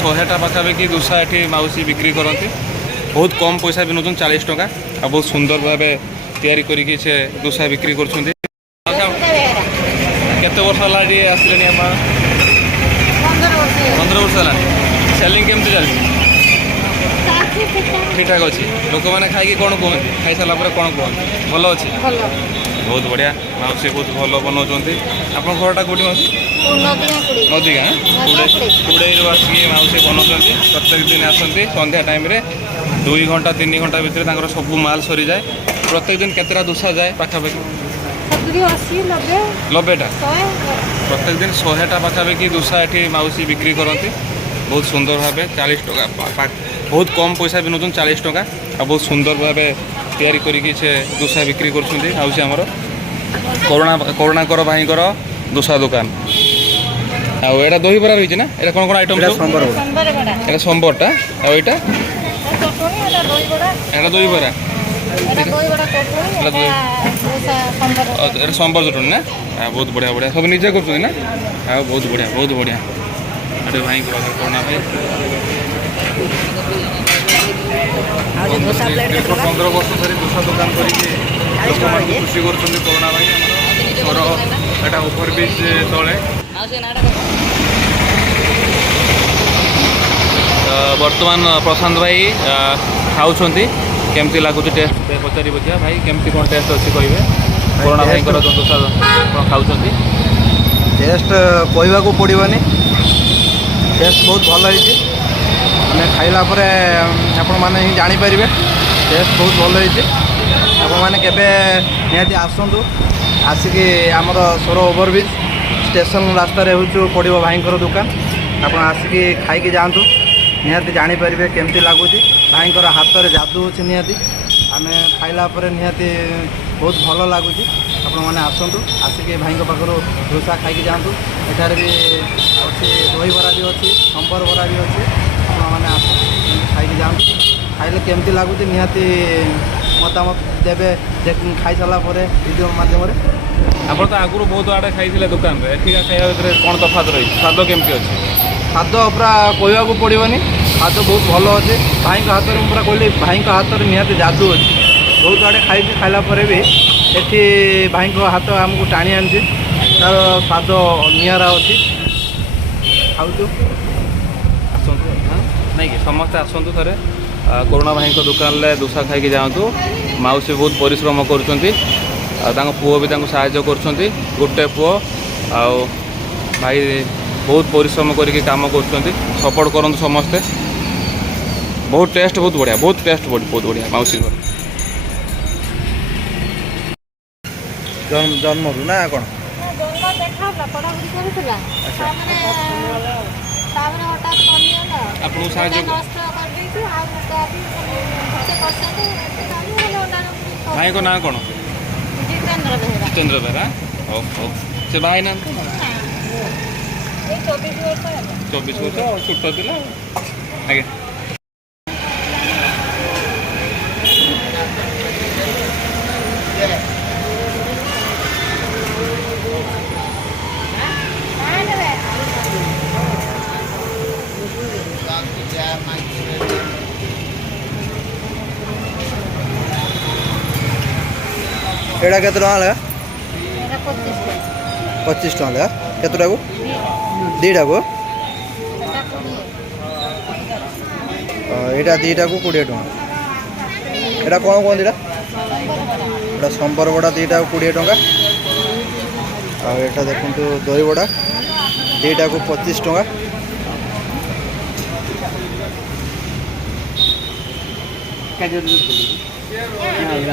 100टा पाखापाखि दोसा ये मौसी बिक्री करती बहुत कम पैसा भी नौ 40 टका आ बहुत सुंदर भाव तैयारी करके से दोसा बिक्री कर केते वर्ष है आसिले आप 15 वर्ष है सेलिंग केमती चलती ठीक ठाक अच्छी लोक मैंने खाई कौन कहते खाई सारा कौन कहते भल अच्छी बहुत बढ़िया मौसी बहुत भल बनाऊँच आप घरटा कौटी मौसी नदी गाँ कुड़े आसिक मौसी बनाऊँ प्रत्येक दिन आसती संध्या टाइम 2 घंटा 3 घंटा भितर सब माल सरी जाए प्रत्येक दिन केतटा दोसा जाए पाखापाखि 90टा प्रत्येक दिन 100टा पाखापाखि दोसा ये मौसी बिक्री करती बहुत सुंदर भाव 40 टका बहुत कम पैसा भी नौ 40 टका आ बहुत सुंदर भाव तैयारी करके से दोसा बिक्री कर मौसी आमर करुणाकर भाई दोसा दुकान आटा दही बरा रही ना ये कौन कौन आइटम संबरटा आईटा दही बरा संबर चटनी ना बहुत बढ़िया बढ़िया सब निजे कर ना बहुत बढ़िया अरे भाई करुणा भाई 15 वर्ष धरी दोसा दुकान करके खुशी कर करुणा भाई घर एटा ओभरब्रिज तले बर्तमान प्रशांत भाई खाऊँ केमती लगुच टेस्ट पचारि बुझा भाई केमती कौन टेस्ट अच्छी कहे करुणा भाई दोसा खाऊँ टेस्ट कहवाक पड़ोनी टेस्ट बहुत भल होती मैंने खाइला आपण मैंने ही जापर टेस्ट बहुत भल होती आपण मैंने केबे निहाती आसतु आसिक आमर सोर ओभरब्रिज स्टेशन रास्तार हूँ पड़ो भाई दुकान आप आसिक खाई जातु निहाती जापर केमती लगुच भाई हाथ में जादू अच्छे निहाती आम खाइला निहाती बहुत भल लगुच आपण मैंने आसतु आसिक भाई पाखर दोसा खाई जातु एठार भी अच्छी दही बरा भी अच्छी संबर बरा भी अच्छी मैंने खाई जातु खाइले केमती लगुच निहाती मतामत देवे खाई सारा वीडियो मध्यम आप तो आगुरी बहुत आड़े खाई दुकान में एठिका खाଇବା ଭିତରେ कौन तफात रही स्वाद केमती अच्छे खाद पूरा कहवाक पड़ोनी खाद बहुत भल अच्छे भाई हाथ में पूरा कहली भाई हाथ में निहाती जादू अच्छी बहुत आड़े खाई खाइला भी एठी भाई हाथ आमको टाणी आनी तार स्वाद निरा अच्छी खाऊ नहीं कि समस्ते आसतु थे करुणा भाई दुकान में दोसा खाई जातु मौसी बहुत परिश्रम कर पुओ भी साहाय्य कर गोटे पुओ भाई बहुत परिश्रम करके काम कर सपोर्ट करूँ समस्ते बहुत टेस्ट बहुत बढ़िया मौसी घर जन्मरू ना कौन आपको साहाय्य भाई को ना कौन जितेंद्र बेहरा हो से भाई ना 24 वर्ष छोट पिला आगे एटा के लगा 25 टका लगा केतटा को दीटा को यहाँ दीटा को 20 टका एटा कौन कौन दीटा एटा संबर बड़ा दीटा को 20 टका आटा देखु दही बड़ा दीटा को 25 टका